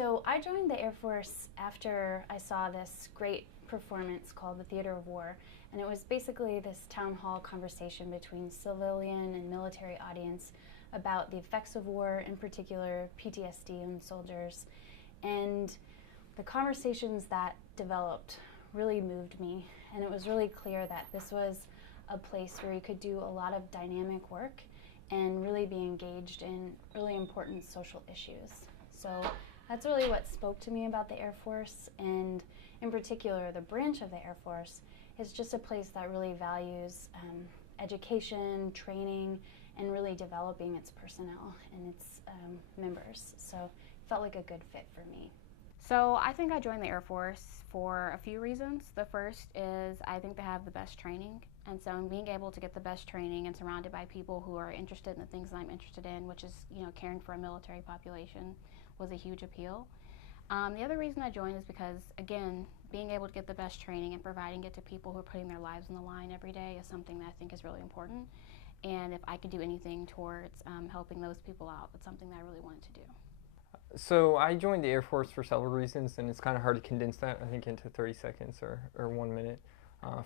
So I joined the Air Force after I saw this great performance called The Theater of War, and it was basically this town hall conversation between civilian and military audience about the effects of war, in particular PTSD on soldiers. And the conversations that developed really moved me, and it was really clear that this was a place where you could do a lot of dynamic work and really be engaged in really important social issues. So that's really what spoke to me about the Air Force, and in particular the branch of the Air Force is just a place that really values education, training, and really developing its personnel and its members. So it felt like a good fit for me. So I think I joined the Air Force for a few reasons. The first is I think they have the best training, and so being able to get the best training and surrounded by people who are interested in the things that I'm interested in, which is caring for a military population, was a huge appeal. The other reason I joined is because, again, being able to get the best training and providing it to people who are putting their lives on the line every day is something that I think is really important. And if I could do anything towards helping those people out, it's something that I really wanted to do. So I joined the Air Force for several reasons, and it's kind of hard to condense that, I think, into 30 seconds or 1 minute.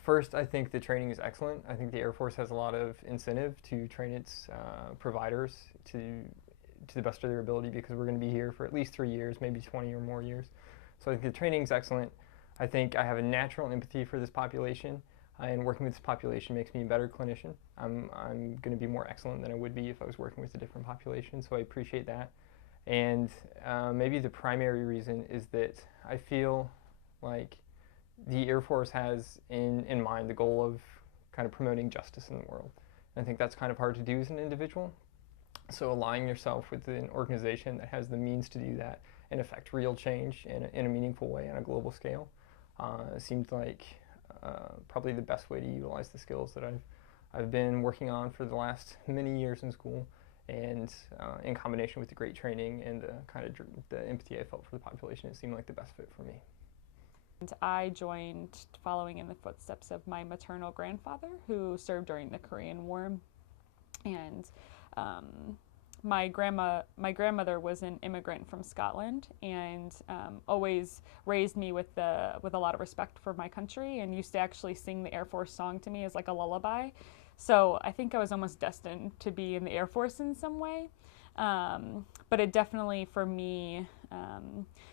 First, I think the training is excellent. I think the Air Force has a lot of incentive to train its providers to the best of their ability, because we're going to be here for at least 3 years, maybe 20 or more years. So I think the training is excellent. I think I have a natural empathy for this population, and working with this population makes me a better clinician. I'm going to be more excellent than I would be if I was working with a different population, so I appreciate that. And maybe the primary reason is that I feel like the Air Force has in mind the goal of kind of promoting justice in the world. And I think that's kind of hard to do as an individual. So aligning yourself with an organization that has the means to do that and affect real change in a meaningful way on a global scale seemed like probably the best way to utilize the skills that I've been working on for the last many years in school, and in combination with the great training and the kind of the empathy I felt for the population, it seemed like the best fit for me. And I joined following in the footsteps of my maternal grandfather, who served during the Korean War. And my grandmother was an immigrant from Scotland, and always raised me with a lot of respect for my country, and used to actually sing the Air Force song to me as like a lullaby. So I think I was almost destined to be in the Air Force in some way. But it definitely, for me,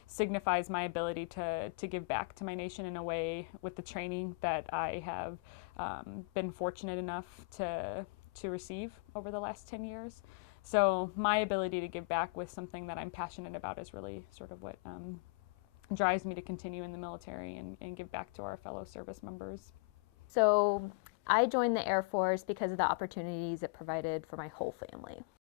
signifies my ability to give back to my nation in a way with the training that I have been fortunate enough to receive over the last 10 years. So my ability to give back with something that I'm passionate about is really sort of what drives me to continue in the military and give back to our fellow service members. So I joined the Air Force because of the opportunities it provided for my whole family.